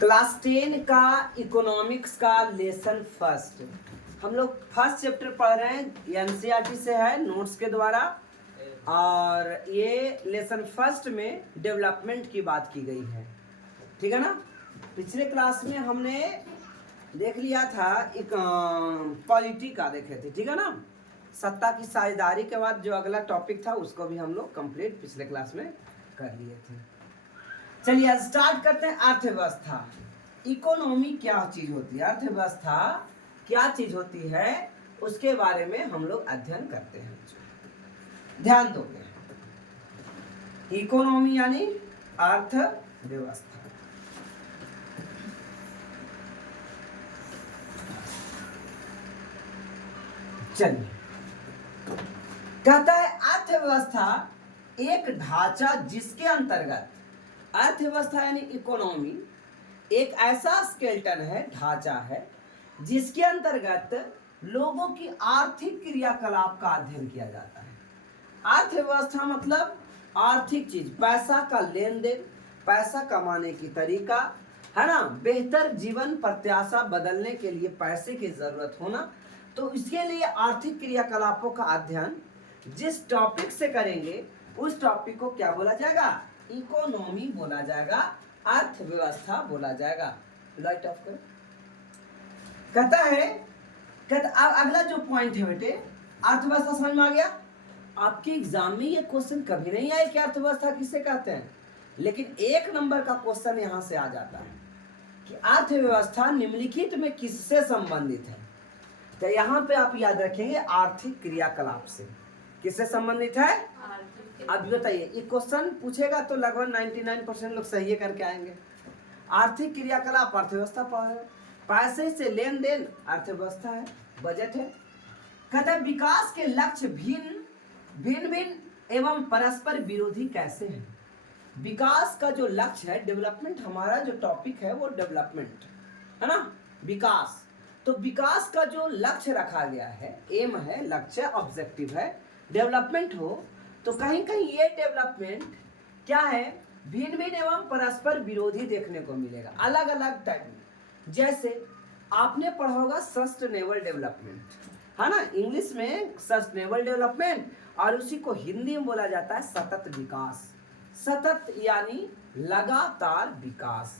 Class 10 का economics का lesson first. हम लोग फर्स्ट चैप्टर पढ़ रहे हैं, एनसीईआरटी से है नोट्स के द्वारा। और ये लेसन फर्स्ट में डेवलपमेंट की बात की गई है, ठीक है ना। पिछले क्लास में हमने देख लिया था एक पॉलिटी का देखे थे, ठीक है ना। सत्ता की साझेदारी के बाद जो अगला टॉपिक था उसको भी हम लोग कंप्लीट पिछले क्लास में कर लिए थे। चलिए आज स्टार्ट करते हैं। अर्थव्यवस्था, इकोनॉमी क्या चीज होती है, अर्थव्यवस्था क्या चीज होती है, उसके बारे में हम लोग अध्ययन करते हैं। ध्यान दोगे, इकोनॉमी यानी अर्थव्यवस्था। चलिए, कहता है अर्थव्यवस्था एक ढांचा जिसके अंतर्गत, अर्थव्यवस्था यानी इकोनॉमी एक ऐसा स्केलेटन है, ढांचा है, जिसके अंतर्गत लोगों की आर्थिक क्रियाकलाप का अध्ययन किया जाता है। अर्थव्यवस्था मतलब आर्थिक चीज, पैसा का लेन देन, पैसा कमाने की तरीका है ना, बेहतर जीवन प्रत्याशा बदलने के लिए पैसे की जरूरत होना। तो इसके लिए आर्थिक क्रियाकलापों का अध्ययन जिस टॉपिक से करेंगे उस टॉपिक को क्या बोला जाएगा, इकोनॉमी बोला जाएगा, अर्थव्यवस्था बोला जाएगा। लाइट ऑफ करो। कहता है, अगला जो पॉइंट है बेटे, अर्थव्यवस्था समझ में आ गया। आपके एग्जाम में ये क्वेश्चन कभी नहीं आए कि अर्थव्यवस्था किसे कहते हैं, लेकिन एक नंबर का क्वेश्चन यहां से आ जाता है कि अर्थव्यवस्था निम्नलिखित में किससे संबंधित है। तो यहां पे आप याद रखेंगे आर्थिक क्रियाकलाप से। किससे संबंधित है? अब बताइए, ये क्वेश्चन पूछेगा तो लगभग 99% लोग सही करके आएंगे। आर्थिक क्रियाकलाप अर्थव्यवस्था पर, पैसे से लेन देन अर्थव्यवस्था है, बजट है। कहते हैं विकास के लक्ष्य भिन्न एवं परस्पर विरोधी कैसे हैं। विकास का जो लक्ष्य है, डेवलपमेंट, हमारा जो टॉपिक है वो डेवलपमेंट है ना, विकास। तो विकास का जो लक्ष्य रखा गया है, एम है, लक्ष्य, ऑब्जेक्टिव है, डेवलपमेंट हो, तो कहीं कहीं ये डेवलपमेंट क्या है, भिन्न एवं परस्पर विरोधी देखने को मिलेगा, अलग अलग टाइप में। जैसे आपने पढ़ा होगा सस्टेनेबल डेवलपमेंट, है ना, इंग्लिश में सस्टेनेबल डेवलपमेंट, और उसी को हिंदी में बोला जाता है सतत विकास। सतत यानी लगातार विकास।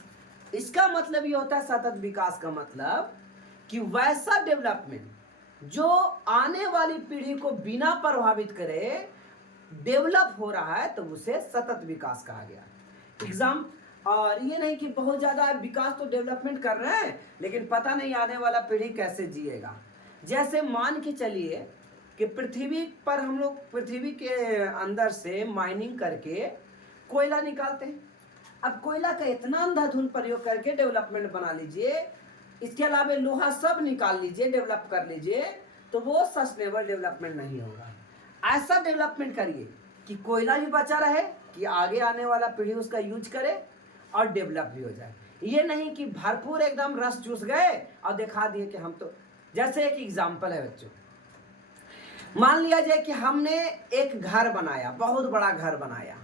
इसका मतलब ये होता है, सतत विकास का मतलब कि वैसा डेवलपमेंट जो आने वाली पीढ़ी को बिना प्रभावित करे डेवलप हो रहा है, तो उसे सतत विकास कहा गया। एग्जाम, और ये नहीं कि बहुत ज्यादा विकास तो डेवलपमेंट कर रहे हैं लेकिन पता नहीं आने वाला पीढ़ी कैसे जिएगा। जैसे मान के चलिए कि पृथ्वी पर हम लोग पृथ्वी के अंदर से माइनिंग करके कोयला निकालते हैं। अब कोयला का इतना अंधाधुंध प्रयोग करके डेवलपमेंट बना लीजिए, इसके अलावा लोहा सब निकाल लीजिए, डेवलप कर लीजिए, तो वो सस्टेनेबल डेवलपमेंट नहीं होगा। ऐसा डेवलपमेंट करिए कि कोयला भी बचा रहे, कि आगे आने वाला पीढ़ी उसका यूज करे और डेवलप भी हो जाए। ये नहीं कि भरपूर एकदम रस चूस गए और दिखा दिए कि हम तो। जैसे एक एग्जाम्पल है बच्चों, मान लिया जाए कि हमने एक घर बनाया, बहुत बड़ा घर बनाया,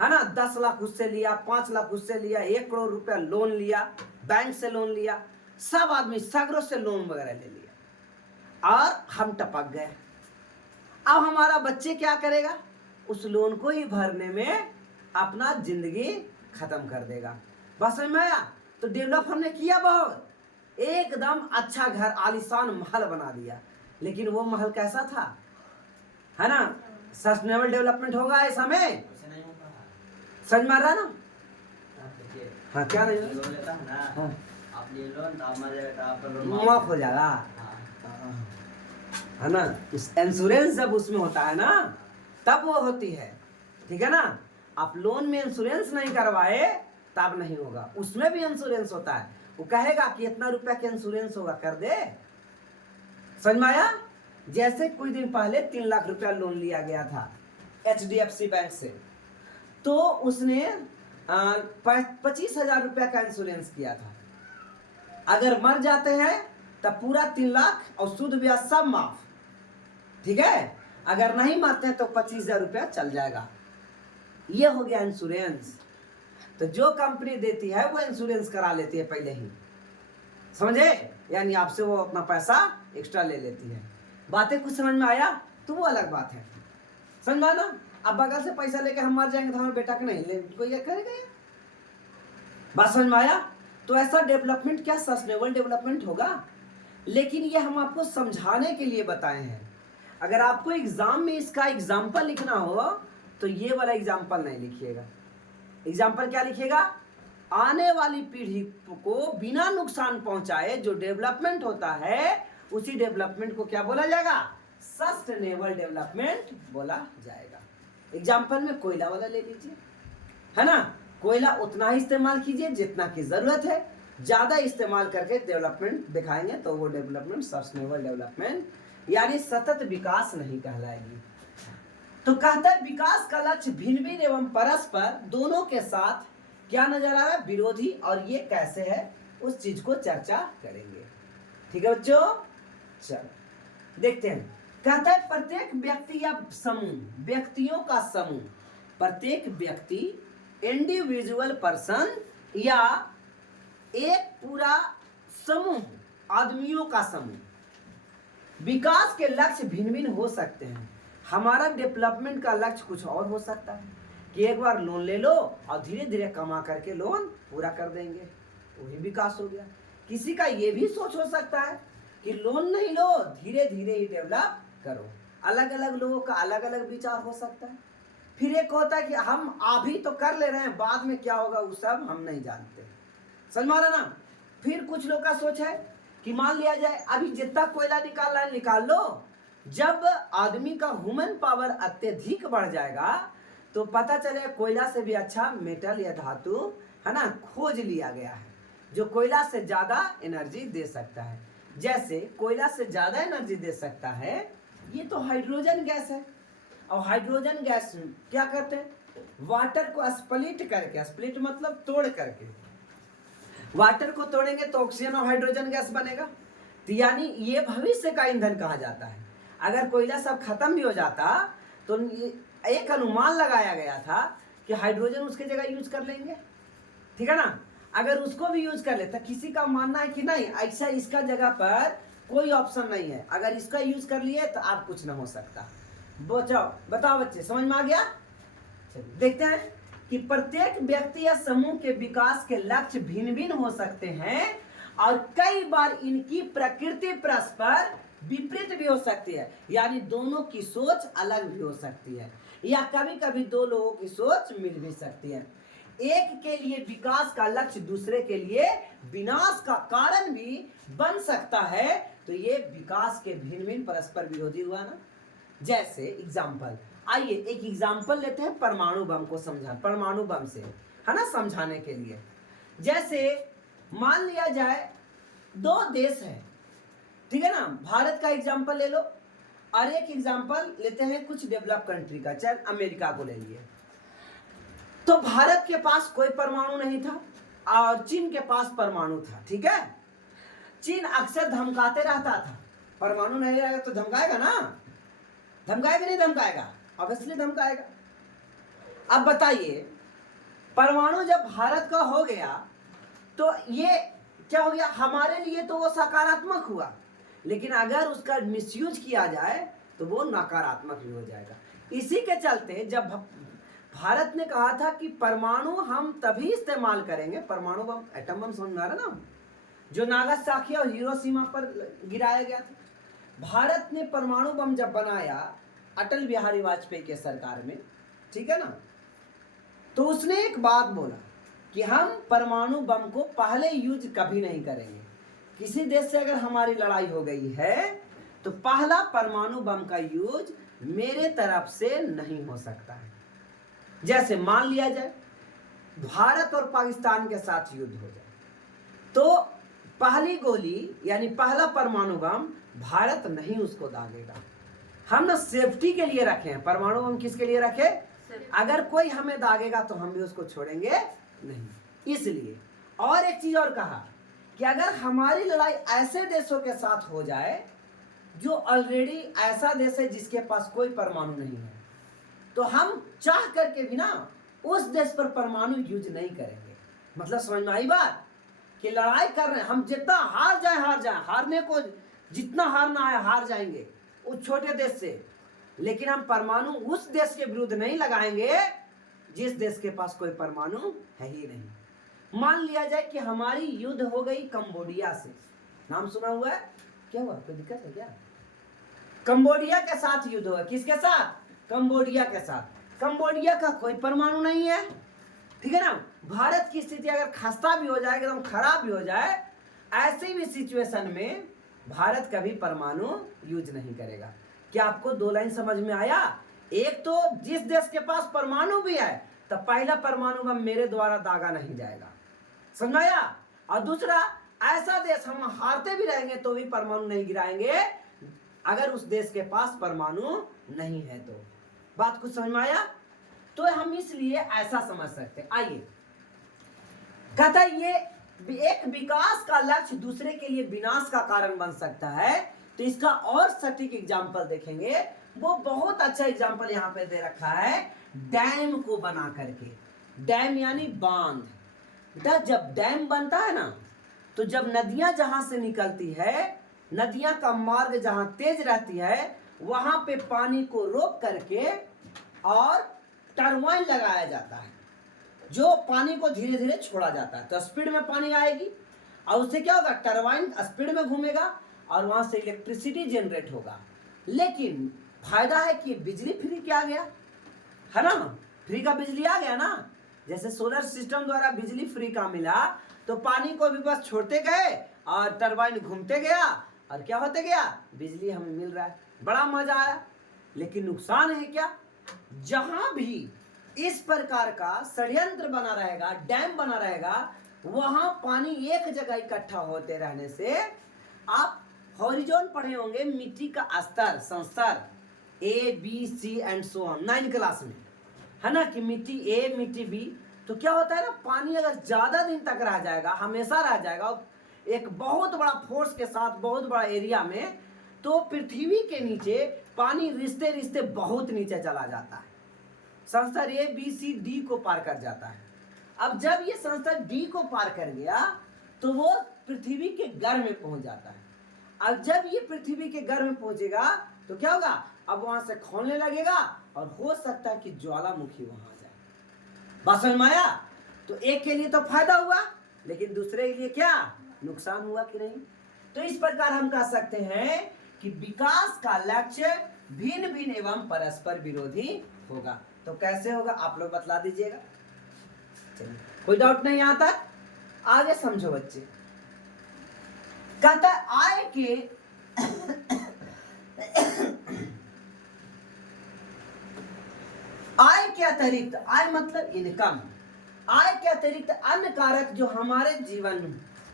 है ना, 10 लाख उससे लिया, 5 लाख उससे लिया, 1 करोड़ रुपया लोन लिया, बैंक से लोन लिया, सब आदमी सागरों से लोन वगैरह ले लिया, और हम टपक गए। अब हमारा बच्चे क्या करेगा, उस लोन को ही भरने में अपना जिंदगी खत्म कर देगा। बस समझ में आया। तो डेवलप हमने किया बहुत, एकदम अच्छा घर, आलीशान महल बना दिया, लेकिन वो महल कैसा था, है ना, सस्टेनेबल डेवलपमेंट होगा ऐसा में? समझ में आ रहा ना? हाँ, क्या नहीं लेता है ना, हाँ, आप ले लो, माफ हो जाएगा, है ना। इंश्योरेंस जब उसमें होता है ना, तब वो होती है, ठीक है ना। आप लोन में इंश्योरेंस नहीं करवाए तब नहीं होगा, उसमें भी इंश्योरेंस होता है। वो कहेगा कि इतना रुपया का इंश्योरेंस होगा, कर दे। समझ में आया? जैसे कुछ दिन पहले 3 लाख रुपया लोन लिया गया था HDFC बैंक से, तो उसने 25,000 रुपया का इंश्योरेंस किया था। अगर मर जाते हैं तब पूरा 3 लाख और सूद ब्याज सब माफ, ठीक है। अगर नहीं मरते हैं तो 25,000 रुपया चल जाएगा। ये हो गया इंश्योरेंस। तो जो कंपनी देती है वो इंश्योरेंस करा लेती है पहले ही, समझे? यानी आपसे वो अपना पैसा एक्स्ट्रा ले लेती है। बातें कुछ समझ में आया? तो वो अलग बात है, समझ ना? अब बगल से पैसा लेके हम मर जाएंगे तो हमारे बेटा के नहीं ले, कोई ये करेगा? बात समझ में आया? तो ऐसा डेवलपमेंट क्या सस्टेनेबल डेवलपमेंट होगा? लेकिन ये हम आपको समझाने के लिए बताए हैं। अगर आपको एग्जाम में इसका एग्जाम्पल लिखना हो तो ये वाला एग्जाम्पल नहीं लिखिएगा। एग्जाम्पल क्या लिखिएगा? आने वाली पीढ़ी को बिना नुकसान पहुंचाए जो डेवलपमेंट होता है उसी डेवलपमेंट को क्या बोला जाएगा? सस्टेनेबल डेवलपमेंट बोला जाएगा। एग्जाम्पल में कोयला वाला ले लीजिए, है ना? कोयला उतना ही इस्तेमाल कीजिए जितना की जरूरत है, ज्यादा इस्तेमाल करके डेवलपमेंट दिखाएंगे तो वो डेवलपमेंट सस्टेनेबल डेवलपमेंट यानी सतत विकास नहीं कहलाएगी। तो कहता है विकास का लक्ष्य भिन्न भिन्न एवं परस्पर दोनों के साथ क्या नजर आ रहा है? विरोधी, और ये कैसे है उस चीज को चर्चा करेंगे। ठीक है बच्चों, चलो देखते हैं। कहता है प्रत्येक व्यक्ति या समूह, व्यक्तियों का समूह, प्रत्येक व्यक्ति इंडिविजुअल पर्सन या एक पूरा समूह, आदमियों का समूह, विकास के लक्ष्य भिन्न भिन्न हो सकते हैं। हमारा डेवलपमेंट का लक्ष्य कुछ और हो सकता है कि एक बार लोन ले लो और धीरे धीरे कमा करके लोन पूरा कर देंगे, वही विकास हो गया। किसी का ये भी सोच हो सकता है कि लोन नहीं लो, धीरे धीरे ही डेवलप करो। अलग अलग लोगों का अलग अलग विचार हो सकता है। फिर एक होता है कि हम अभी तो कर ले रहे हैं, बाद में क्या होगा वो सब हम नहीं जानते, समझ में आ रहा ना? फिर कुछ लोग का सोच है कि मान लिया जाए अभी जितना कोयला निकालना है निकाल लो, जब आदमी का ह्यूमन पावर अत्यधिक बढ़ जाएगा तो पता चले कोयला से भी अच्छा मेटल या धातु, है ना, खोज लिया गया है जो कोयला से ज्यादा एनर्जी दे सकता है। जैसे कोयला से ज्यादा एनर्जी दे सकता है ये तो हाइड्रोजन गैस है। और हाइड्रोजन गैस क्या करते हैं? वाटर को स्प्लिट करके, स्प्लिट मतलब तोड़ करके, वाटर को तोड़ेंगे तो ऑक्सीजन और हाइड्रोजन गैस बनेगा। तो यानी ये भविष्य का ईंधन कहा जाता है। अगर कोयला सब खत्म भी हो जाता तो एक अनुमान लगाया गया था कि हाइड्रोजन उसके जगह यूज कर लेंगे, ठीक है ना? अगर उसको भी यूज कर लेता, किसी का मानना है कि नहीं ऐसा इसका जगह पर कोई ऑप्शन नहीं है, अगर इसका यूज कर लिए तो आप कुछ ना हो सकता। बताओ बच्चे, समझ में आ गया? चलिए देखते हैं कि प्रत्येक व्यक्ति या समूह के विकास के लक्ष्य भिन्न भिन्न हो सकते हैं और कई बार इनकी प्रकृति परस्पर विपरीत भी हो सकती है, यानी दोनों की सोच अलग भी हो सकती है, या कभी कभी दो लोगों की सोच मिल भी सकती है। एक के लिए विकास का लक्ष्य दूसरे के लिए विनाश का कारण भी बन सकता है। तो ये विकास के भिन्न भिन्न परस्पर विरोधी हुआ ना। जैसे एग्जाम्पल, आइए एक एग्जाम्पल लेते हैं परमाणु बम को समझा, परमाणु बम से, है ना, समझाने के लिए। जैसे मान लिया जाए दो देश है, ठीक है ना, भारत का एग्जाम्पल ले लो और एक एग्जाम्पल लेते हैं कुछ डेवलप कंट्री का, चाहे अमेरिका को ले लिए। तो भारत के पास कोई परमाणु नहीं था और चीन के पास परमाणु था, ठीक है। चीन अक्सर धमकाते रहता था, परमाणु नहीं रहेगा तो धमकाएगा ना, धमकाएगा नहीं धमकाएगा? ऑब्वियसली धमकाएगा। अब बताइए परमाणु जब भारत का हो गया तो ये क्या हो गया? हमारे लिए तो वो सकारात्मक हुआ, लेकिन अगर उसका मिसयूज किया जाए तो वो नकारात्मक भी हो जाएगा। इसी के चलते जब भारत ने कहा था कि परमाणु हम तभी इस्तेमाल करेंगे, परमाणु बम, एटम बम समझ में आ रहा ना, जो नागासाकी और हिरोशिमा पर गिराया गया था। भारत ने परमाणु बम जब बनाया अटल बिहारी वाजपेयी के सरकार में, ठीक है ना, तो उसने एक बात बोला कि हम परमाणु बम को पहले यूज कभी नहीं करेंगे। किसी देश से अगर हमारी लड़ाई हो गई है तो पहला परमाणु बम का यूज मेरे तरफ से नहीं हो सकता है। जैसे मान लिया जाए भारत और पाकिस्तान के साथ युद्ध हो जाए तो पहली गोली यानी पहला परमाणु बम भारत नहीं उसको दागेगा। हम ना सेफ्टी के लिए रखे हैं परमाणु बम। किसके लिए रखे? अगर कोई हमें दागेगा तो हम भी उसको छोड़ेंगे नहीं। इसलिए और एक चीज और कहा कि अगर हमारी लड़ाई ऐसे देशों के साथ हो जाए जो ऑलरेडी ऐसा देश है जिसके पास कोई परमाणु नहीं है, तो हम चाह करके भी ना उस देश पर परमाणु यूज नहीं करेंगे। मतलब समझ में आई बात कि लड़ाई कर रहे हैं हम, जितना हार जाए, हारने को जितना हारना है हार जाएंगे उस छोटे देश से, लेकिन हम परमाणु उस देश के विरुद्ध नहीं लगाएंगे जिस देश के पास कोई परमाणु है ही नहीं। मान लिया जाए कि हमारी युद्ध हो गई कंबोडिया से, नाम सुना हुआ है, क्या हुआ, कोई दिक्कत है क्या? कंबोडिया के साथ युद्ध हुआ, किसके साथ? कंबोडिया के साथ। कंबोडिया का कोई परमाणु नहीं है, ठीक है ना। भारत की स्थिति अगर खस्ता भी हो जाए, एकदम खराब भी हो जाए, ऐसी भी सिचुएशन में भारत कभी परमाणु यूज नहीं करेगा। क्या आपको दो लाइन समझ में आया? एक तो जिस देश के पास परमाणु भी है तो पहला परमाणु बम मेरे द्वारा दागा नहीं जाएगा, समझ आया? और दूसरा, ऐसा देश हम हारते भी रहेंगे तो भी परमाणु नहीं गिराएंगे अगर उस देश के पास परमाणु नहीं है तो। बात कुछ समझ में आया? तो हम इसलिए ऐसा समझ सकते हैं। आइए, कहता है ये एक विकास का लक्ष्य दूसरे के लिए विनाश का कारण बन सकता है। तो इसका और सटीक एग्जाम्पल देखेंगे, वो बहुत अच्छा एग्जाम्पल यहाँ पे दे रखा है, डैम को बना करके। डैम यानी बांध। बेटा जब डैम बनता है ना, तो जब नदियां जहां से निकलती है, नदियां का मार्ग जहां तेज रहती है, वहां पे पानी को रोक करके और टरबाइन लगाया जाता है, जो पानी को धीरे धीरे छोड़ा जाता है। तो स्पीड में पानी आएगी और उससे क्या होगा, टरबाइन स्पीड में घूमेगा और वहां से इलेक्ट्रिसिटी जनरेट होगा। लेकिन फायदा है कि बिजली फ्री क्या आ गया है ना, फ्री का बिजली आ गया ना। जैसे सोलर सिस्टम द्वारा बिजली फ्री का मिला, तो पानी को भी बस छोड़ते गए और टरबाइन घूमते गया और क्या होते गया, बिजली हमें मिल रहा है, बड़ा मजा आया। लेकिन नुकसान है क्या, जहां भी इस प्रकार का षड्यंत्र बना रहेगा, डैम बना रहेगा, वहां पानी एक जगह इकट्ठा होते रहने से, आप हॉरिजॉन पढ़े होंगे, मिट्टी का स्तर, संस्तर ABC and so on 9 class में, है ना, कि मिट्टी ए मिट्टी बी। तो क्या होता है ना, पानी अगर ज्यादा दिन तक रह जाएगा, हमेशा रह जाएगा एक बहुत बड़ा फोर्स के साथ, बहुत बड़ा एरिया में, तो पृथ्वी के नीचे पानी रिश्ते रिश्ते बहुत नीचे चला जाता है, संस्तर ABCD को पार कर जाता है। अब जब ये संस्तर D को पार कर गया तो वो पृथ्वी के गर्भ में पहुंच जाता है। अब जब ये पृथ्वी के गर्भ में पहुंचेगा तो क्या होगा, अब वहां से खोलने लगेगा और हो सकता है कि ज्वालामुखी वहां आ जाए। बात समझ में आया? तो एक के लिए तो फायदा हुआ, लेकिन दूसरे के लिए क्या नुकसान हुआ कि नहीं? तो इस प्रकार हम कह सकते हैं कि विकास का लक्ष्य भिन्न भिन्न एवं परस्पर विरोधी होगा। तो कैसे होगा आप लोग बतला दीजिएगा। चलिए, कोई डाउट नहीं आता? आगे समझो बच्चे। कहता है आय के आय के अतिरिक्त, आय मतलब इनकम, आय के अतिरिक्त अन्य कारक जो हमारे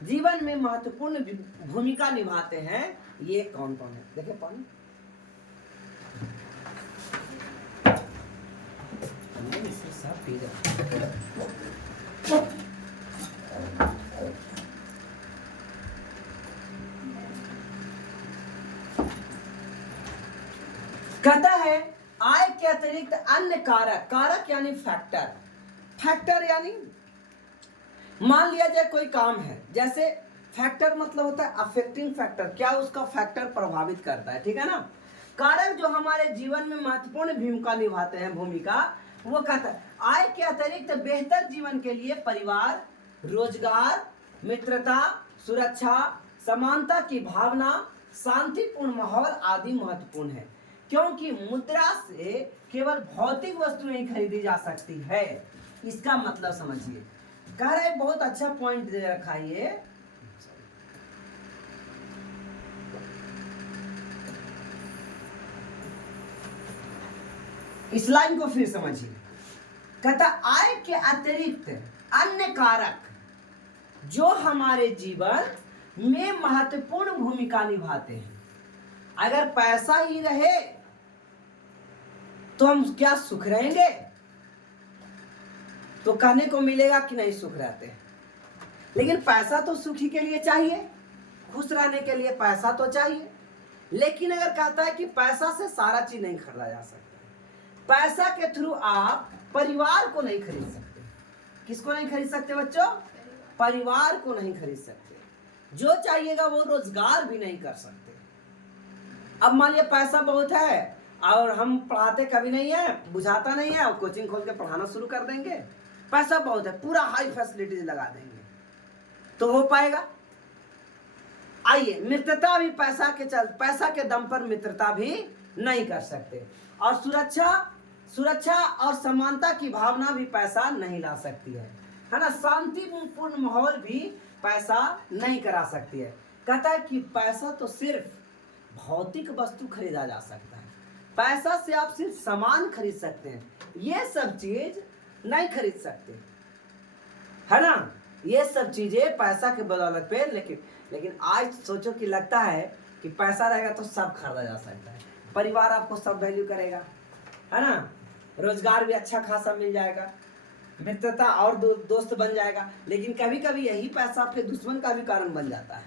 जीवन में महत्वपूर्ण भूमिका निभाते हैं, ये कौन कौन है? देखिए पानी सब पी कहता है आय के अतिरिक्त अन्य कारक, कारक यानी फैक्टर, फैक्टर यानी मान लिया जाए कोई काम है, जैसे फैक्टर मतलब होता है अफेक्टिंग फैक्टर, क्या उसका फैक्टर प्रभावित करता है, ठीक है ना। कारक जो हमारे जीवन में महत्वपूर्ण भूमिका निभाते हैं, वो कहता है आय के अतिरिक्त बेहतर जीवन के लिए परिवार, रोजगार, मित्रता, सुरक्षा, समानता की भावना, शांतिपूर्ण माहौल आदि महत्वपूर्ण है, क्योंकि मुद्रा से केवल भौतिक वस्तु नहीं खरीदी जा सकती है। इसका मतलब समझिए, कह रहे बहुत अच्छा पॉइंट दे रखा है ये। इस लाइन को फिर समझिए, कहता आय के अतिरिक्त अन्य कारक जो हमारे जीवन में महत्वपूर्ण भूमिका निभाते हैं। अगर पैसा ही रहे तो हम क्या सुख रहेंगे? तो कहने को मिलेगा कि नहीं सुख रहते हैं, लेकिन पैसा तो सुखी के लिए चाहिए, खुश रहने के लिए पैसा तो चाहिए। लेकिन अगर कहता है कि पैसा से सारा चीज नहीं खरीदा जा सकता, पैसा के थ्रू आप परिवार को नहीं खरीद सकते। किसको नहीं खरीद सकते बच्चों? परिवार को नहीं खरीद सकते। जो चाहिएगा वो रोजगार भी नहीं कर सकते। अब मान लिया पैसा बहुत है और हम पढ़ाते कभी नहीं है, बुझाता नहीं है, और कोचिंग खोल के पढ़ाना शुरू कर देंगे। पैसा बहुत है, पूरा हाई फैसिलिटीज लगा देंगे, तो हो पाएगा? आइए, मित्रता भी पैसा के दम पर मित्रता भी नहीं कर सकते। और सुरक्षा और समानता की भावना भी पैसा नहीं ला सकती है ना। शांतिपूर्ण माहौल भी पैसा नहीं करा सकती है। कहता है कि पैसा तो सिर्फ भौतिक वस्तु खरीदा जा सकता है। पैसा से आप सिर्फ सामान खरीद सकते हैं, ये सब चीज नहीं खरीद सकते, है ना। ये सब चीजें पैसा के बदौलत पे, लेकिन आज सोचो कि लगता है कि पैसा रहेगा तो सब खरीदा जा सकता है। परिवार आपको सब वैल्यू करेगा, है ना। रोजगार भी अच्छा खासा मिल जाएगा, मित्रता और दोस्त बन जाएगा। लेकिन कभी कभी यही पैसा आपके दुश्मन का भी कारण बन जाता है।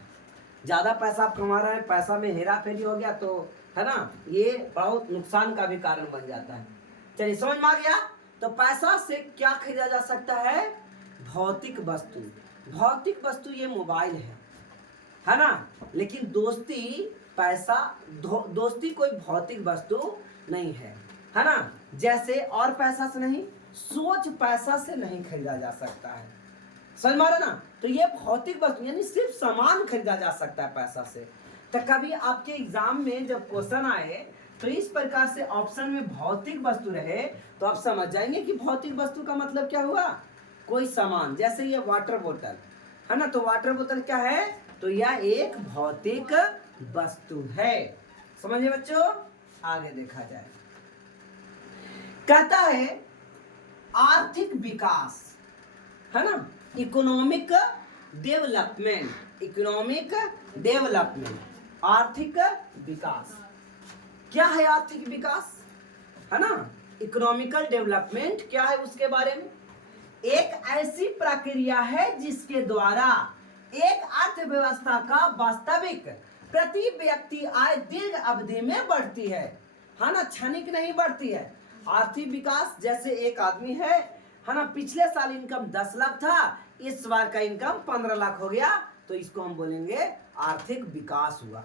ज्यादा पैसा आप कमा रहे हैं, पैसा में हेरा फेरी हो गया तो, है ना, ये बहुत नुकसान का भी कारण बन जाता है। चलिए, समझ में आ गया। तो पैसा से क्या खरीदा जा सकता है? भौतिक वस्तु ये मोबाइल है ना। लेकिन दोस्ती कोई भौतिक वस्तु नहीं है ना। जैसे और पैसा से नहीं, सोच पैसा से नहीं खरीदा जा सकता है। समझ में आ रहा ना। तो ये भौतिक वस्तु यानी सिर्फ सामान खरीदा जा सकता है पैसा से। तो कभी आपके एग्जाम में जब क्वेश्चन आए तो इस प्रकार से ऑप्शन में भौतिक वस्तु रहे तो आप समझ जाएंगे कि भौतिक वस्तु का मतलब क्या हुआ? कोई सामान। जैसे ये वाटर बोतल है ना, तो वाटर बोतल क्या है? तो यह एक भौतिक वस्तु है। समझिए बच्चों, आगे देखा जाए। कहता है आर्थिक विकास, है ना, इकोनॉमिक डेवलपमेंट, आर्थिक विकास। क्या है आर्थिक विकास, है ना। इकोनॉमिकल डेवलपमेंट क्या है उसके बारे में? एक ऐसी प्रक्रिया है जिसके द्वारा एक अर्थव्यवस्था का वास्तविक प्रति व्यक्ति आय दीर्घ अवधि में बढ़ती है ना, क्षणिक नहीं बढ़ती है। आर्थिक विकास जैसे एक आदमी है ना, पिछले साल इनकम 10 लाख था, इस बार का इनकम 15 लाख हो गया, तो इसको हम बोलेंगे आर्थिक विकास हुआ,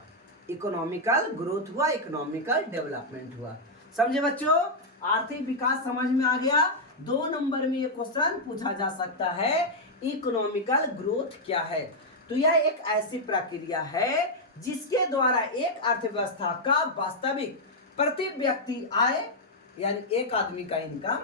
इकोनॉमिकल ग्रोथ हुआ, इकोनॉमिकल डेवलपमेंट हुआ। समझे बच्चों? आर्थिक विकास समझ में आ गया। 2 नंबर में ये क्वेश्चन पूछा जा सकता है, इकोनॉमिकल ग्रोथ क्या है? तो यह एक ऐसी प्रक्रिया है जिसके द्वारा एक अर्थव्यवस्था का वास्तविक प्रति व्यक्ति आय यानी एक आदमी का इनकम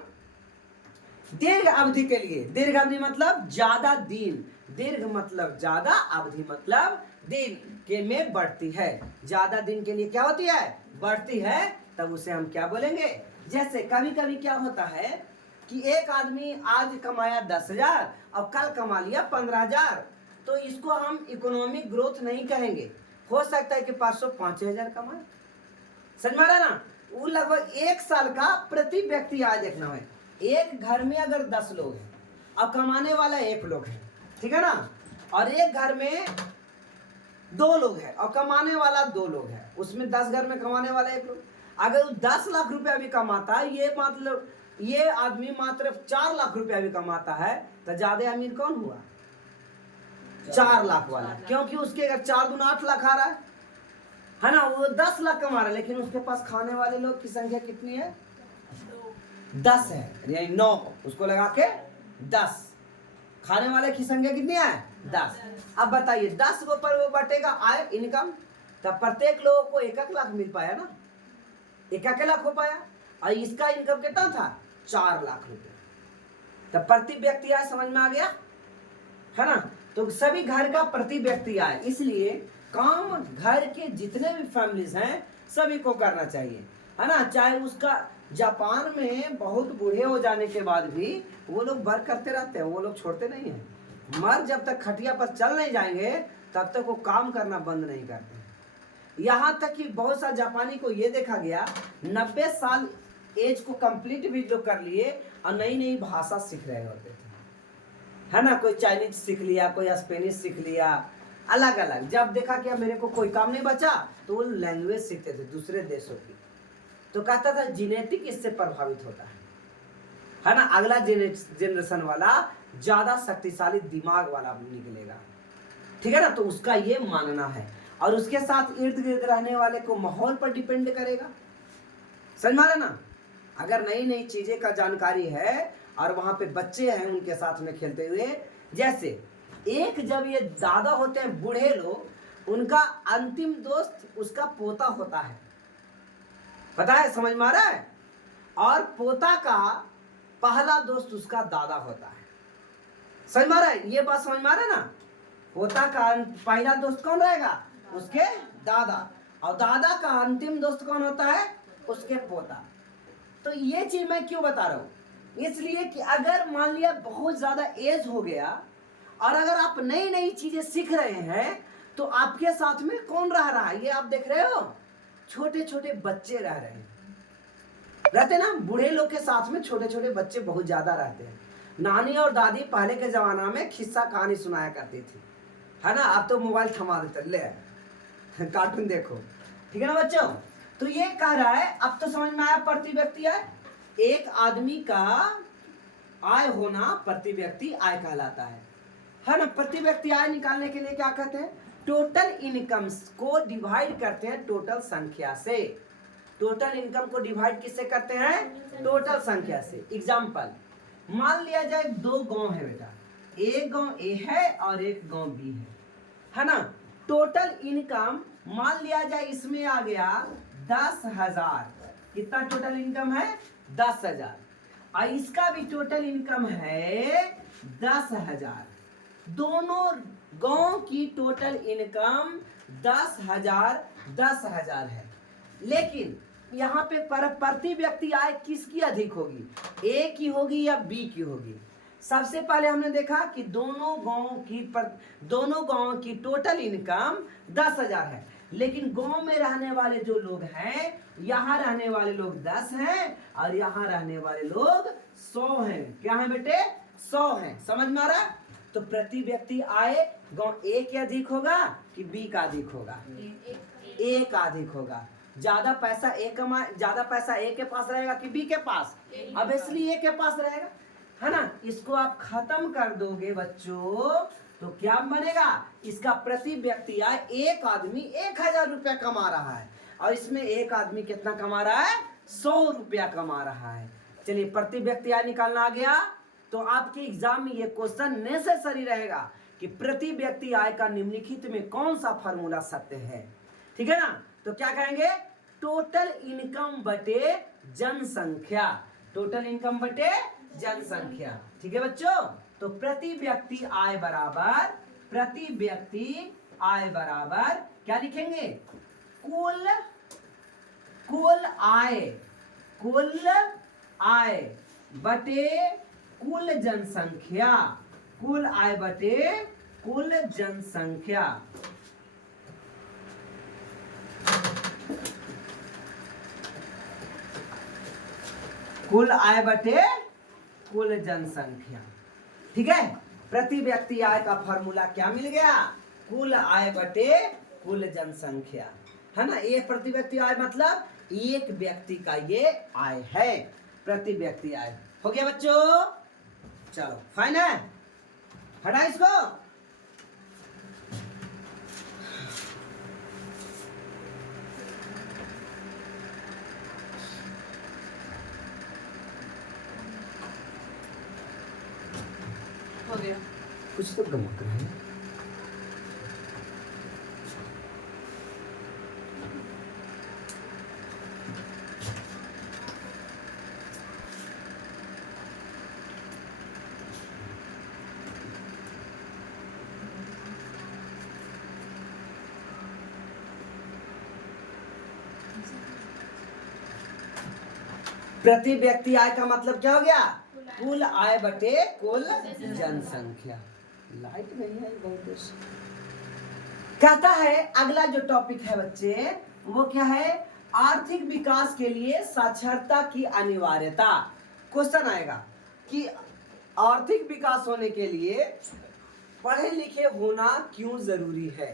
दीर्घ अवधि के लिए, दीर्घ अवधि मतलब ज्यादा दिन, दीर्घ मतलब ज्यादा, अवधि मतलब दिन के में बढ़ती है। ज्यादा दिन के लिए क्या होती है? बढ़ती है। तब उसे हम क्या बोलेंगे? जैसे कभी कभी क्या होता है कि एक आदमी आज कमाया 10,000 और कल कमा लिया 15,000, तो इसको हम इकोनॉमिक ग्रोथ नहीं कहेंगे। हो सकता है कि 5,000 कमाए। समझ में आ रहा ना। वो लगभग 1 साल का प्रति व्यक्ति आय देखना है। एक घर में अगर 10 लोग हैं और कमाने वाला 1 लोग है, ठीक है ना, और एक घर में 2 लोग हैं और कमाने वाला 2 लोग है, उसमें 10 घर में कमाने वाला 1 लोग, अगर वो 10 लाख रुपया भी कमाता है, ये मतलब ये आदमी मात्र 4 लाख रुपया भी कमाता है, तो ज्यादा अमीर कौन हुआ? 4 लाख वाला, क्योंकि उसके अगर 4 दूना 8 लाख आ रहा है ना। वो 10 लाख कमा रहा है, लेकिन उसके पास खाने वाले लोग की संख्या कितनी है? 10 है, यानी 9, उसको लगा के 10, खाने वाले की संख्या कितनी है? 10। अब बताइए 10 को पर वो बटेगा आय इनकम, तब प्रत्येक लोगों को 1 लाख मिल पाया ना, 1 लाख हो पाया। और इसका इनकम कितना था? 4 लाख रुपए। तब प्रति व्यक्ति आय समझ में आ गया, है ना। तो सभी घर का प्रति व्यक्ति आय, इसलिए काम घर के जितने भी फैमिलीज हैं सभी को करना चाहिए, है ना। चाहे उसका जापान में बहुत बूढ़े हो जाने के बाद भी वो लोग वर्क करते रहते हैं, वो लोग छोड़ते नहीं हैं। मर्द जब तक खटिया पर चल नहीं जाएंगे तब तक वो काम करना बंद नहीं करते। यहाँ तक कि बहुत सा जापानी को ये देखा गया 90 साल एज को कंप्लीट भी जो कर लिए और नई नई भाषा सीख रहे होते थे, है ना। कोई चाइनीज सीख लिया, कोई स्पेनिश सीख लिया, अलग अलग। जब देखा कि मेरे को कोई काम नहीं बचा तो वो लैंग्वेज सीखते थे दूसरे देशों की। तो कहता था जेनेटिक इससे प्रभावित होता है ना, अगला जनरेशन वाला ज्यादा शक्तिशाली दिमाग वाला निकलेगा, ठीक है ना। तो उसका ये मानना है, और उसके साथ इर्द गिर्द रहने वाले को माहौल पर डिपेंड करेगा, समझ में आ रहा ना। अगर नई नई चीजें का जानकारी है और वहां पे बच्चे हैं उनके साथ में खेलते हुए, जैसे एक जब ये दादा होते हैं बूढ़े लोग, उनका अंतिम दोस्त उसका पोता होता है, पता है, समझ में आ रहा है। और पोता का पहला दोस्त उसका दादा होता है, समझ में आ रहा है, ये बात समझ में आ रहा है ना। पोता का पहला दोस्त कौन रहेगा, उसके दादा, और दादा का अंतिम दोस्त कौन होता है, उसके पोता। तो ये चीज मैं क्यों बता रहा हूं, इसलिए कि अगर मान लिया बहुत ज्यादा एज हो गया और अगर आप नई नई चीजें सीख रहे हैं, तो आपके साथ में कौन रह रहा है, ये आप देख रहे हो, छोटे छोटे बच्चे रह रहे हैं, रहते ना। बूढ़े लोग के साथ में छोटे छोटे बच्चे बहुत ज्यादा रहते हैं। नानी और दादी पहले के जमाना में किस्सा कहानी सुनाया करती थी, है ना। अब तो मोबाइल थमा देते, ले कार्टून देखो, ठीक है ना बच्चों। तो ये कह रहा है, अब तो समझ में आया, प्रति व्यक्ति आय, एक आदमी का आय होना प्रति व्यक्ति आय कहलाता है ना। प्रति व्यक्ति आय निकालने के लिए क्या कहते हैं, टोटल इनकम को डिवाइड करते हैं टोटल संख्या से। टोटल इनकम को डिवाइड किससे करते हैं, टोटल संख्या से। एग्जाम्पल, मान लिया जाए दो गांव है बेटा, एक गांव ए है और एक गांव बी है ना। टोटल इनकम मान लिया जाए इसमें आ गया 10,000, कितना टोटल इनकम है, 10,000, और इसका भी टोटल इनकम है 10,000। दोनों गांव की टोटल इनकम 10,000 10,000 है, लेकिन यहाँ पे प्रति व्यक्ति आय किसकी अधिक होगी, ए की होगी या बी की होगी। सबसे पहले हमने देखा कि दोनों गांव की टोटल इनकम 10,000 है, लेकिन गांव में रहने वाले जो लोग हैं, यहाँ रहने वाले लोग 10 हैं और यहाँ रहने वाले लोग 100 हैं। क्या है बेटे, 100 हैं, समझ में आ रहा है। तो प्रति व्यक्ति आय गांव ए के अधिक होगा कि बी का अधिक होगा, ए का अधिक होगा। ज्यादा पैसा ए के पास रहेगा कि बी के पास, अब इसलिए ए के पास रहेगा, है ना। इसको आप खत्म कर दोगे बच्चों तो क्या बनेगा, इसका प्रति व्यक्ति आय, एक आदमी 1,000 रुपया कमा रहा है और इसमें एक आदमी कितना कमा रहा है, 100 रुपया कमा रहा है। चलिए, प्रति व्यक्ति आय निकालना आ गया। तो आपके एग्जाम में ये क्वेश्चन नेसेसरी रहेगा कि प्रति व्यक्ति आय का निम्नलिखित में कौन सा फॉर्मूला सत्य है, ठीक है ना। तो क्या कहेंगे, टोटल इनकम बटे जनसंख्या, टोटल इनकम बटे जनसंख्या, ठीक है बच्चों। तो प्रति व्यक्ति आय बराबर क्या लिखेंगे, कुल आय बटे कुल जनसंख्या, कुल आय बटे कुल जनसंख्या। कुल आय बटे कुल जनसंख्या, ठीक है। प्रति व्यक्ति आय का फॉर्मूला क्या मिल गया, कुल आय बटे कुल जनसंख्या, है ना। एक प्रति व्यक्ति आय मतलब एक व्यक्ति का ये आय है, प्रति व्यक्ति आय। हो गया बच्चों, चलो फाइन है, हटा इसको। हो गया, कुछ तो गमक रहा है। प्रति व्यक्ति आय का मतलब क्या हो गया, कुल आय बटे कुल जनसंख्या। लाइट नहीं है बहुत देर से। कहता है अगला जो टॉपिक है बच्चे, वो क्या है, आर्थिक विकास के लिए साक्षरता की अनिवार्यता। क्वेश्चन आएगा कि आर्थिक विकास होने के लिए पढ़े लिखे होना क्यों जरूरी है।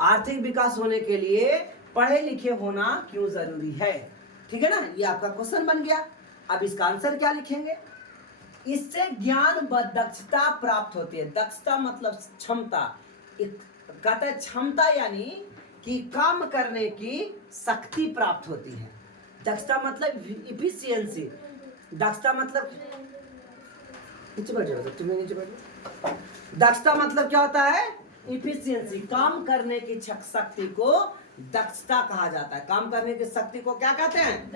आर्थिक विकास होने के लिए पढ़े लिखे होना क्यों जरूरी है, ठीक है ना। ये आपका क्वेश्चन बन गया। अब इसका आंसर क्या लिखेंगे? इससे ज्ञान व दक्षता प्राप्त होती है। दक्षता मतलब क्षमता। कहता है क्षमता यानी कि काम करने की शक्ति प्राप्त होती है। दक्षता मतलब इफिशियंसी। दक्षता मतलब नीचे बैठ जाओ, तुम्हें नीचे बैठो। दक्षता मतलब क्या होता है? इफिशियंसी। काम करने की शक्ति को दक्षता कहा जाता है। काम करने की शक्ति को क्या कहते हैं?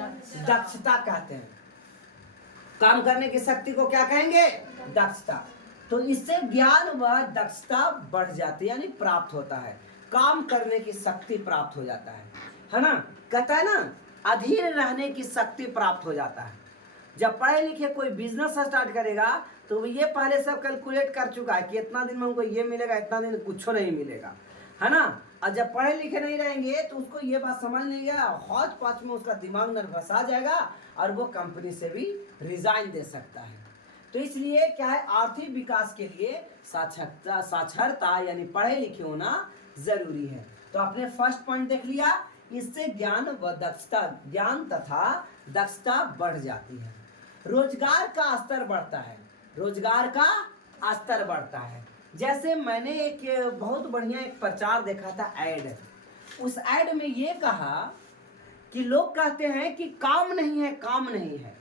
दक्षता कहते हैं। काम करने की शक्ति को क्या कहेंगे? दक्षता। तो इससे ज्ञान व दक्षता बढ़ जाती है, यानी प्राप्त होता है। काम करने की शक्ति प्राप्त हो जाता है ना? कहता है ना, अधीर रहने की शक्ति प्राप्त हो जाता है। जब पढ़े लिखे कोई बिजनेस स्टार्ट करेगा तो ये पहले सब कैलकुलेट कर चुका है कि इतना दिन में हमको ये मिलेगा, इतना दिन कुछ नहीं मिलेगा, है ना? और जब पढ़े लिखे नहीं रहेंगे तो उसको ये बात समझ नहीं गया, हौच पाँच में उसका दिमाग नर्वस आ जाएगा और वो कंपनी से भी रिजाइन दे सकता है। तो इसलिए क्या है, आर्थिक विकास के लिए साक्षरता यानी पढ़े लिखे होना जरूरी है। तो आपने फर्स्ट पॉइंट देख लिया, इससे ज्ञान व दक्षता, ज्ञान तथा दक्षता बढ़ जाती है। रोजगार का स्तर बढ़ता है। रोजगार का स्तर बढ़ता है। जैसे मैंने एक बहुत बढ़िया एक प्रचार देखा था, ऐड। उस ऐड में ये कहा कि लोग कहते हैं कि काम नहीं है, काम नहीं है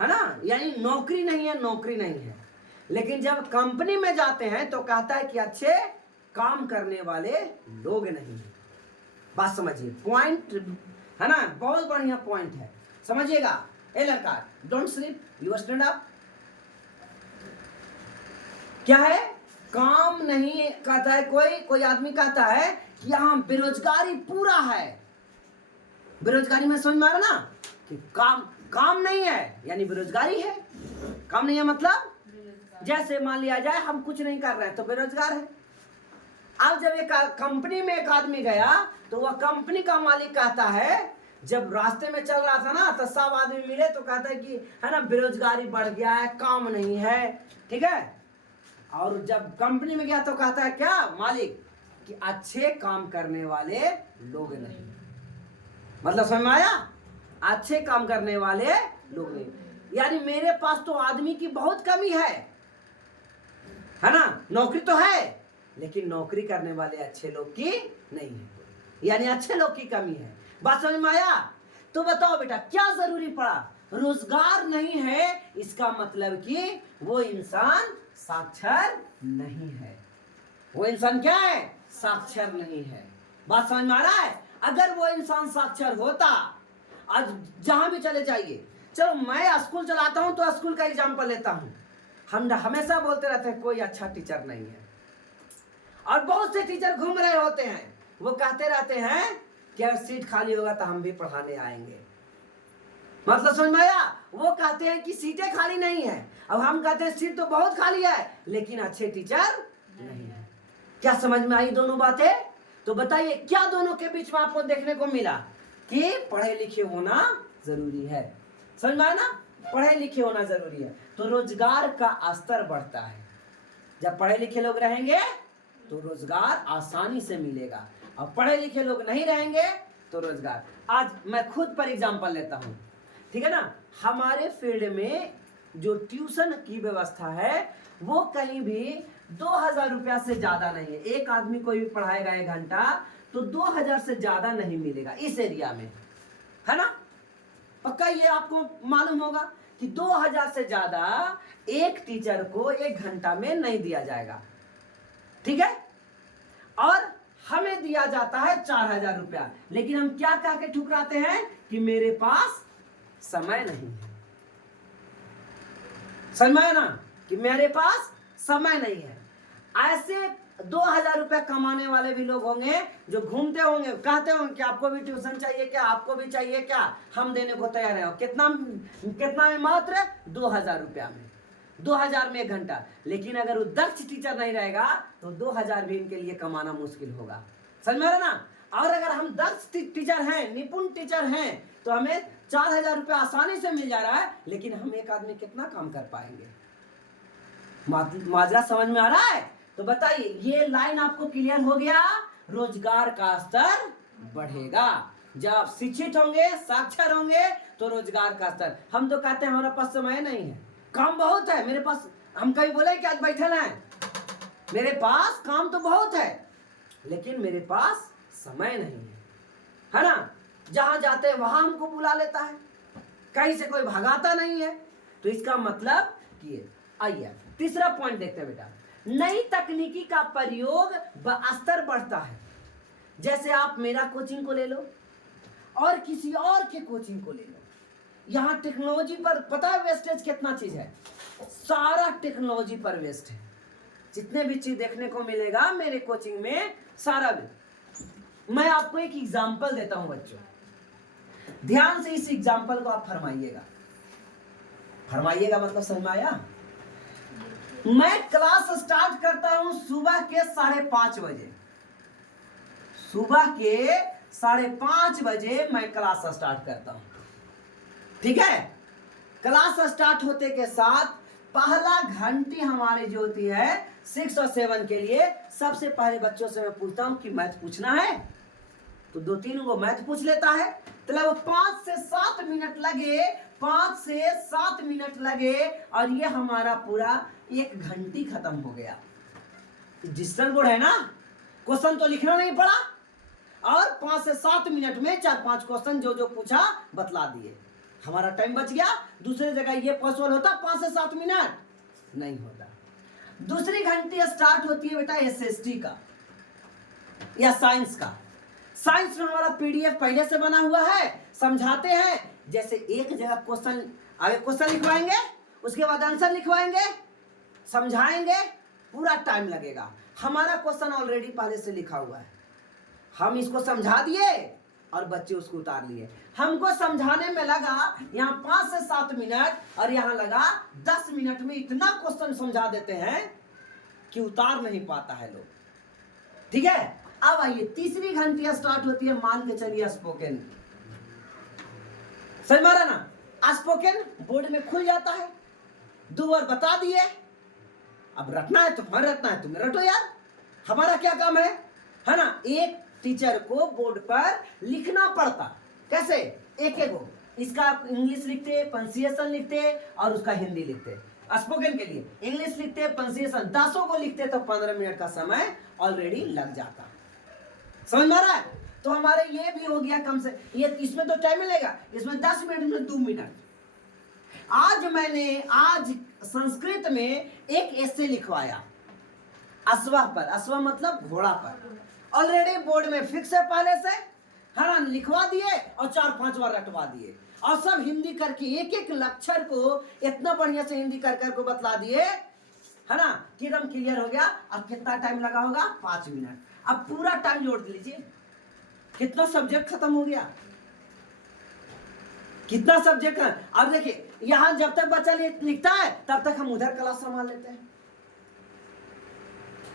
ना? यानी नौकरी नहीं है, नौकरी नहीं है। लेकिन जब कंपनी में जाते हैं तो कहता है कि अच्छे काम करने वाले लोग नहीं है। बात समझिए, पॉइंट है ना? बहुत बढ़िया पॉइंट है, समझिएगा। ए लड़का, don't sleep, you stand up. क्या है? काम नहीं कहता है। कोई आदमी कहता है कि यहाँ बेरोजगारी पूरा है। बेरोजगारी में समझ में आ रहा ना कि काम नहीं है यानी बेरोजगारी है। काम नहीं है मतलब जैसे मान लिया जाए हम कुछ नहीं कर रहे हैं तो बेरोजगार है। अब जब एक कंपनी में एक आदमी गया तो वह कंपनी का मालिक कहता है, जब रास्ते में चल रहा था ना तो सब आदमी मिले तो कहता है कि है ना, बेरोजगारी बढ़ गया है, काम नहीं है, ठीक है। और जब कंपनी में गया तो कहता है क्या मालिक कि अच्छे काम करने वाले लोग नहीं। मतलब समझ में आया? अच्छे काम करने वाले लोग नहीं, यानी मेरे पास तो आदमी की बहुत कमी है ना? नौकरी तो है लेकिन नौकरी करने वाले अच्छे लोग की नहीं है, यानी अच्छे लोग की कमी है। बात समझ में आया? तो बताओ बेटा क्या जरूरी पड़ा? रोजगार नहीं है, इसका मतलब कि वो इंसान साक्षर नहीं है। वो इंसान क्या है? साक्षर नहीं है। बात समझ में आ रहा है? अगर वो इंसान साक्षर होता, आज जहां भी चले जाइए, चलो मैं स्कूल चलाता हूं तो स्कूल का एग्जाम्पल लेता हूं, हम हमेशा बोलते रहते हैं कोई अच्छा टीचर नहीं है, और बहुत से टीचर घूम रहे होते हैं, वो कहते रहते हैं कि अगर सीट खाली होगा तो हम भी पढ़ाने आएंगे। मतलब समझ में आया? वो कहते हैं कि सीटें खाली नहीं है, अब हम कहते हैं सीट तो बहुत खाली है लेकिन अच्छे टीचर नहीं है। क्या समझ में आई दोनों बातें? तो बताइए क्या दोनों के बीच में आपको देखने को मिला कि पढ़े लिखे होना जरूरी है। समझ में आया ना? पढ़े लिखे होना जरूरी है तो रोजगार का स्तर बढ़ता है। जब पढ़े लिखे लोग रहेंगे तो रोजगार आसानी से मिलेगा, और पढ़े लिखे लोग नहीं रहेंगे तो रोजगार। आज मैं खुद पर एग्जांपल लेता हूं, ठीक है ना? हमारे फील्ड में जो ट्यूशन की व्यवस्था है वो कहीं भी 2000 रुपया से ज्यादा नहीं है। एक आदमी कोई भी पढ़ाएगा 1 घंटा तो 2000 से ज्यादा नहीं मिलेगा इस एरिया में, है ना? पक्का ये आपको मालूम होगा कि 2000 से ज्यादा एक टीचर को 1 घंटा में नहीं दिया जाएगा, ठीक है? और हमें दिया जाता है 4000 रुपया, लेकिन हम क्या कह के ठुकराते हैं कि मेरे पास समय नहीं है। समझ में ना कि मेरे पास समय नहीं है। ऐसे 2000 रुपया कमाने वाले भी लोग होंगे जो घूमते होंगे, कहते होंगे कि आपको भी ट्यूशन चाहिए क्या, आपको भी चाहिए क्या, हम देने को तैयार हैं। कितना में? मात्र 2000 रुपया में, 2000 में 1 घंटा। लेकिन अगर वो दक्ष टीचर नहीं रहेगा तो 2000 भी इनके लिए कमाना मुश्किल होगा। समझ में आ रहा ना? और अगर हम दक्ष टीचर हैं, निपुण टीचर हैं, तो हमें 4000 रुपया आसानी से मिल जा रहा है, लेकिन हम एक आदमी कितना काम कर पाएंगे? माजरा समझ में आ रहा है? तो बताइए ये लाइन आपको क्लियर हो गया? रोजगार का स्तर बढ़ेगा जब आप शिक्षित होंगे, साक्षर होंगे, तो रोजगार का स्तर। हम तो कहते हैं हमारा पास समय नहीं है, काम बहुत है मेरे पास। हम कहीं बोले कि आज बैठना है, मेरे पास काम तो बहुत है लेकिन मेरे पास समय नहीं है ना। जहां जाते हैं वहां हमको बुला लेता है, कहीं से कोई भगाता नहीं है। तो इसका मतलब कि आइए तीसरा पॉइंट देखते हैं बेटा। नई तकनीकी का प्रयोग स्तर बढ़ता है। जैसे आप मेरा कोचिंग को ले लो और किसी और के कोचिंग को ले लो, यहाँ टेक्नोलॉजी पर पता है वेस्टेज कितना चीज है, सारा टेक्नोलॉजी पर वेस्ट है। जितने भी चीज देखने को मिलेगा मेरे कोचिंग में सारा भी। मैं आपको एक एग्जांपल देता हूं बच्चों, ध्यान से इस एग्जांपल को आप फरमाइएगा। फरमाइएगा मतलब समझ में आया? मैं क्लास स्टार्ट करता हूं सुबह के 5:30 बजे। सुबह के 5:30 बजे मैं क्लास स्टार्ट करता हूं, ठीक है। क्लास स्टार्ट होते के साथ पहला घंटी हमारी जो होती है 6 और 7 के लिए, सबसे पहले बच्चों से मैं पूछता हूं कि मैथ पूछना है, तो 2-3 को मैथ पूछ लेता है। तो लगभग 5 से 7 मिनट लगे, 5 से 7 मिनट लगे और ये हमारा पूरा 1 घंटी खत्म हो गया। डिजिटल बोर्ड है ना, क्वेश्चन तो लिखना नहीं पड़ा और 5 से 7 मिनट में 4-5 क्वेश्चन जो जो पूछा बतला दिए, हमारा टाइम बच गया। दूसरी जगह ये पॉसिबल होता 5 से 7 मिनट नहीं होता। दूसरी घंटी स्टार्ट होती है बेटा एसएसटी का या साइंस का। साइंस में हमारा पीडीएफ पहले से बना हुआ है, समझाते हैं। जैसे एक जगह क्वेश्चन, आगे क्वेश्चन लिखवाएंगे, उसके बाद आंसर लिखवाएंगे, समझाएंगे, पूरा टाइम लगेगा। हमारा क्वेश्चन ऑलरेडी पहले से लिखा हुआ है, हम इसको समझा दिए और बच्चे उसको उतार लिए। हमको समझाने में लगा यहाँ 5 से 7 मिनट और यहाँ लगा 10 मिनट में इतना क्वेश्चन समझा देते हैं कि उतार नहीं पाता है लोग, ठीक है। अब आइए तीसरी घंटी स्टार्ट होती है, मान के चलिए स्पोकन। समझ मारा ना, स्पोकन बोर्ड में खुल जाता है, 2 बार बता दिए। अब रटना है तुम्हें, रटना है तुम्हें, रटो यार, हमारा क्या काम है ना। एक टीचर को बोर्ड पर लिखना पड़ता, कैसे, एक एक को, इसका इंग्लिश लिखते, पंक्चुएशन लिखते और उसका हिंदी लिखते। स्पोकन के लिए इंग्लिश लिखते, पंक्चुएशन 10 को लिखते तो 15 मिनट का समय ऑलरेडी लग जाता। समझ में आ रहा है? तो हमारे ये भी हो गया कम से, ये इसमें तो टाइम मिलेगा, इसमें 10 मिनट में 2 मिनट। आज संस्कृत में एक एसे लिखवाया अश्वा पर, अश्वा मतलब घोड़ा पर, ऑलरेडी बोर्ड में फिक्स है पहले से, है ना, लिखवा दिए और 4-5 बार रटवा दिए और सब हिंदी करके एक एक लक्षर को इतना बढ़िया से हिंदी कर को बतला दिए, है ना, कि एकदम क्लियर हो गया। अब कितना टाइम लगा होगा? 5 मिनट। अब पूरा टाइम जोड़ लीजिए, कितना सब्जेक्ट खत्म हो गया, कितना सब्जेक्ट है। अब देखिए यहां जब तक बच्चा लिखता है तब तक हम उधर क्लास संभाल लेते हैं,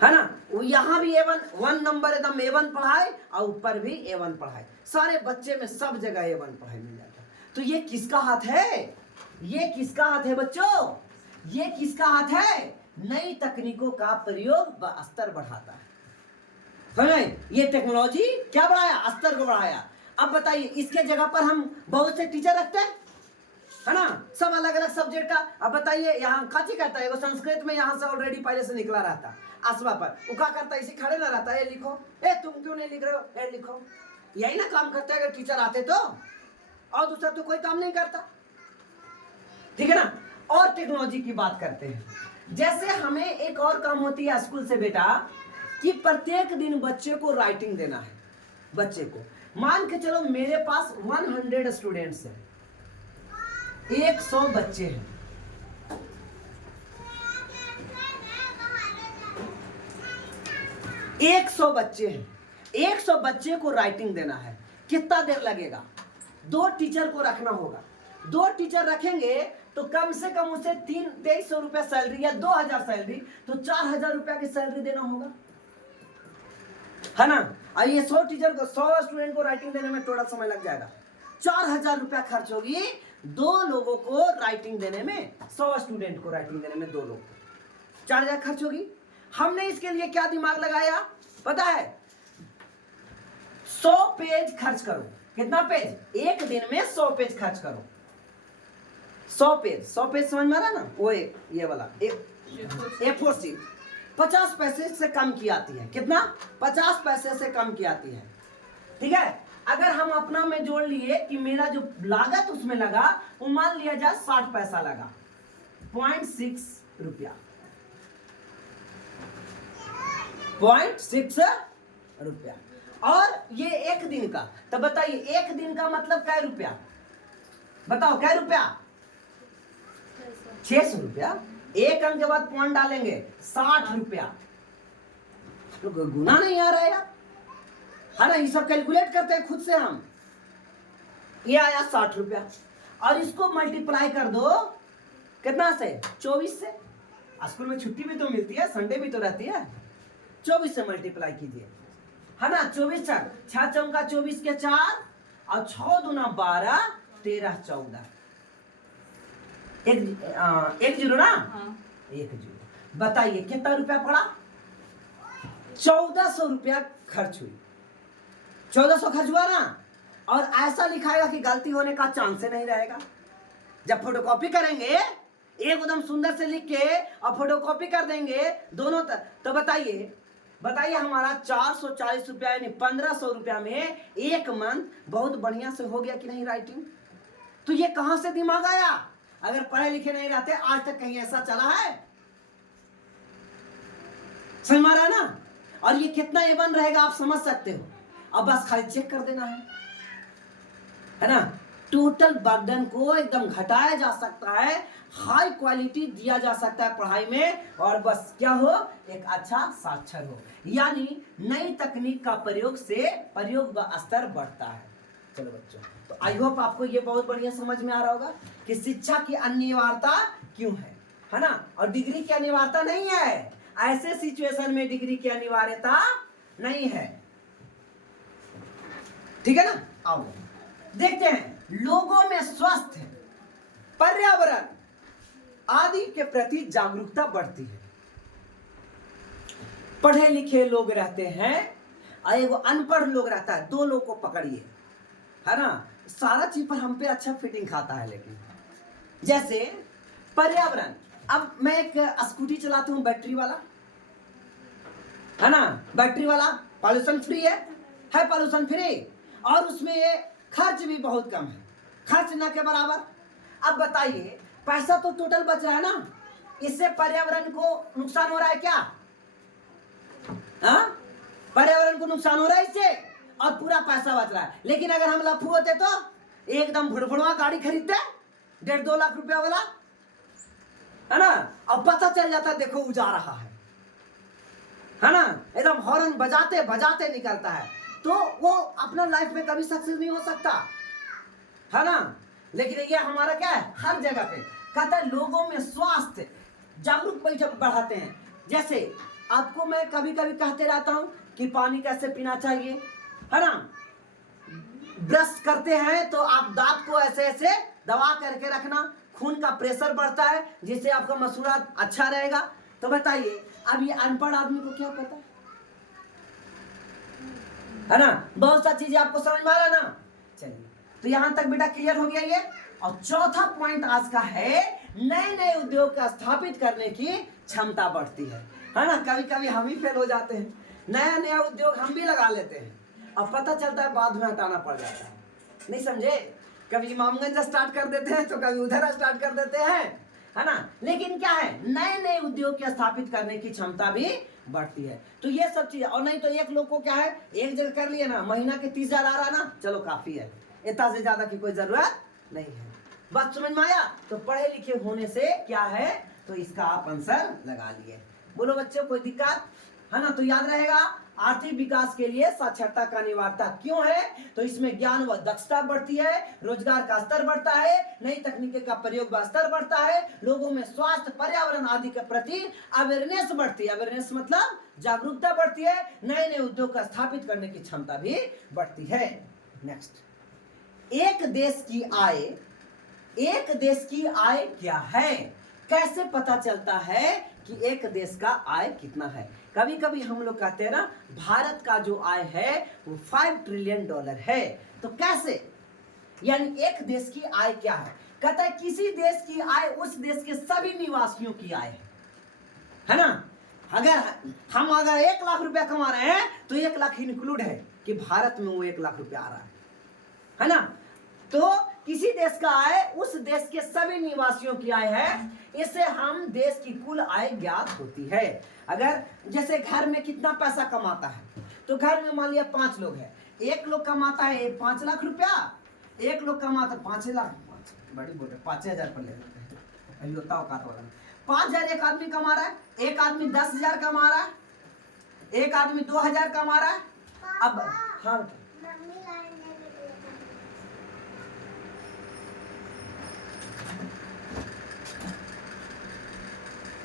है ना। वो यहाँ भी A1 नंबर एकदम A1 पढ़ाए और ऊपर भी A1 पढ़ाए, सारे बच्चे में सब जगह A1 पढ़ाई मिल जाता। तो ये किसका हाथ है? ये किसका हाथ है बच्चों? ये किसका हाथ है? नई तकनीकों का प्रयोग स्तर बढ़ाता है। ये टेक्नोलॉजी क्या बढ़ाया? स्तर को बढ़ाया। अब बताइए इसके जगह पर हम बहुत से टीचर रखते हैं, है ना, सब अलग अलग सब्जेक्ट का। अब बताइए यहाँ काची करता है, वो संस्कृत में यहाँ से ऑलरेडी पहले से निकला रहता आसवा पर, वो क्या करता है, इसे खड़े ना रहता है, लिखो, तुम क्यों नहीं लिख रहे हो, लिखो। यही ना काम करता है अगर टीचर आते तो, और दूसरा तो कोई काम नहीं करता, ठीक है ना। और टेक्नोलॉजी की बात करते हैं, जैसे हमें एक और काम होती है स्कूल से बेटा, कि प्रत्येक दिन बच्चे को राइटिंग देना है। बच्चे को मान के चलो मेरे पास 100 स्टूडेंट्स हैं, 100 बच्चे हैं, एक 100 बच्चे हैं, 100 बच्चे को राइटिंग देना है। कितना देर लगेगा? 2 टीचर को रखना होगा। 2 टीचर रखेंगे तो कम से कम उसे 2300 रुपया सैलरी या 2000 सैलरी, तो 4000 रुपया की सैलरी देना होगा, है ना। और ये 100 टीचर को, 100 स्टूडेंट को राइटिंग देने में थोड़ा समय लग जाएगा। 4000 रुपया खर्च होगी 2 लोगों को राइटिंग देने में, 100 स्टूडेंट को राइटिंग देने में 2 लोग, 4000 खर्च होगी। हमने इसके लिए क्या दिमाग लगाया पता है? 100 पेज खर्च करो, कितना पेज? एक दिन में 100 पेज खर्च करो। 100 पेज, 100 पेज समझ में आ रहा ना? वो ये वाला A4 शीट 50 पैसे से कम की आती है। कितना? 50 पैसे से कम की आती है। ठीक है, अगर हम अपना में जोड़ लिए कि मेरा जो लागत उसमें लगा वो मान लिया जाए 60 पैसा लगा, 0.6 रुपया, 0.6 रुपया। और ये एक दिन का, तो बताइए एक दिन का मतलब क्या रुपया? बताओ क्या रुपया? 600 रुपया। एक अंक के बाद पॉइंट डालेंगे 60 रुपया। तो गुना नहीं आ रहा है यार, है ना? ये सब कैलकुलेट करते हैं खुद से हम। ये आया 60 रुपया और इसको मल्टीप्लाई कर दो कितना से? 24 से। स्कूल में छुट्टी भी तो मिलती है, संडे भी तो रहती है। 24 से मल्टीप्लाई कीजिए, है ना? 24 छक 6 चौका 24 के 4 और 6 दूना 12, 13 14, एक जीरो ना? हाँ। एक जीरो। बताइए कितना रुपया पड़ा? 1400 रुपया खर्च हुई। 1400 खर्च हुआ ना? और ऐसा लिखाएगा कि गलती होने का चांस नहीं रहेगा। जब फोटोकॉपी करेंगे एकदम सुंदर से लिख के और फोटोकॉपी कर देंगे दोनों तो बताइए हमारा 440 रुपया यानी 1500 रुपया में एक मंथ बहुत बढ़िया से हो गया कि नहीं राइटिंग? तो ये कहां से दिमाग आया? अगर पढ़े लिखे नहीं रहते आज तक कहीं ऐसा चला है? समझ में आ रहा है ना? और ये कितना एवन रहेगा आप समझ सकते हो। अब बस खाली चेक कर देना है ना? टोटल बर्डन को एकदम घटाया जा सकता है, हाई क्वालिटी दिया जा सकता है पढ़ाई में, और बस क्या हो? एक अच्छा साक्षर हो, यानी नई तकनीक का प्रयोग से प्रयोग व स्तर बढ़ता है। चलो बच्चों, तो आई होप आपको ये बहुत बढ़िया समझ में आ रहा होगा कि शिक्षा की अनिवार्यता क्यों है ना? और डिग्री की अनिवार्यता नहीं है। ऐसे सिचुएशन में डिग्री की अनिवार्यता नहीं है। ठीक है ना? आओ देखते हैं। लोगों में स्वास्थ्य, पर्यावरण आदि के प्रति जागरूकता बढ़ती है। पढ़े लिखे लोग रहते हैं और एगो अनपढ़ लोग रहता है, दो लोग को पकड़िए, है ना? सारा चीज पर हम पे अच्छा फिटिंग खाता है। लेकिन जैसे पर्यावरण, अब मैं एक स्कूटी चलाती हूँ बैटरी वाला, है ना? बैटरी वाला पॉल्यूशन फ्री है पॉल्यूशन फ्री, और उसमें ये खर्च भी बहुत कम है, खर्च न के बराबर। अब बताइए पैसा तो टोटल बच रहा है ना? इससे पर्यावरण को नुकसान हो रहा है क्या? हाँ, पर्यावरण को नुकसान हो रहा है इससे, और पूरा पैसा बच रहा है। लेकिन अगर हम लफू होते तो एकदम भुड़भुड़वा गाड़ी खरीदते 1.5-2 लाख रुपया वाला, है ना? अब पता चल जाता देखो वो जा रहा है ना? एकदम हॉर्न बजाते बजाते निकलता है, तो वो अपना लाइफ में कभी सक्सेस नहीं हो सकता, है ना? लेकिन ये हमारा क्या है? हर जगह पे कहता है लोगों में स्वास्थ्य जागरूक बढ़ाते हैं। जैसे आपको मैं कभी कभी कहते रहता हूं कि पानी कैसे पीना चाहिए, है ना? ब्रश करते हैं तो आप दांत को ऐसे ऐसे दबा करके रखना, खून का प्रेशर बढ़ता है जिससे आपका मसूड़ा अच्छा रहेगा। तो बताइए अब ये अनपढ़ आदमी को क्या पता है ना? बहुत सा चीजें आपको समझ में आ रहा है ना? चलिए, तो यहां तक बेटा क्लियर हो गया ये। और चौथा पॉइंट आज का है नए नए उद्योग का स्थापित करने की क्षमता बढ़ती है ना? कभी कभी हम ही फेल हो जाते हैं, नया नया उद्योग हम भी लगा लेते हैं और पता चलता है बाद में हटाना पड़ जाता है। नहीं समझे? कभी इमामगंज स्टार्ट कर देते हैं तो कभी उधर स्टार्ट कर देते हैं, है ना? लेकिन क्या है, नए नए उद्योग के स्थापित करने की क्षमता भी बढ़ती है। तो ये सब चीज, और नहीं तो एक लोग को क्या है, एक जगह कर लिए ना, महीना के 30,000 आ रहा ना, चलो काफी है, इतना से ज्यादा की कोई जरूरत नहीं है। बात समझ में आया? तो पढ़े लिखे होने से क्या है, तो इसका आप आंसर लगा लिए। बोलो बच्चों, कोई दिक्कत है ना? तो याद रहेगा आर्थिक विकास के लिए साक्षरता का अनिवार्यता क्यों है? तो इसमें ज्ञान व दक्षता बढ़ती है, रोजगार का स्तर बढ़ता है, नई तकनीक का प्रयोग व स्तर बढ़ता है, लोगों में स्वास्थ्य पर्यावरण आदि के प्रति अवेयरनेस बढ़ती है, अवेयरनेस मतलब जागरूकता बढ़ती है, नए नए उद्योग का स्थापित करने की क्षमता भी बढ़ती है। नेक्स्ट, एक देश की आय क्या है? कैसे पता चलता है कि एक देश का आय कितना है? कभी कभी हम लोग कहते हैं ना, भारत का जो आय है वो $5 ट्रिलियन है, तो कैसे, यानी एक देश की आय क्या है? कहता है किसी देश की आय उस देश के सभी निवासियों की आय है ना। अगर हम 1 लाख रुपया कमा रहे हैं तो 1 लाख इंक्लूड है कि भारत में वो 1 लाख रुपया आ रहा है ना। तो किसी देश का आय उस देश के सभी निवासियों की आय है, इससे हम देश की कुल आय ज्ञात होती है। अगर जैसे घर में कितना पैसा कमाता है, तो घर में मान लिया 5 लोग हैं, एक लोग कमाता है 5 लाख रुपया, एक लोग कमाता 5 लाख, बड़ी बोल रहे 5,000 पर ले लेते हैं, होता औकात वाला 5,000 एक आदमी कमा रहा है, एक आदमी 10,000 कमा रहा है, एक आदमी 2,000 कमा रहा है। अब हाँ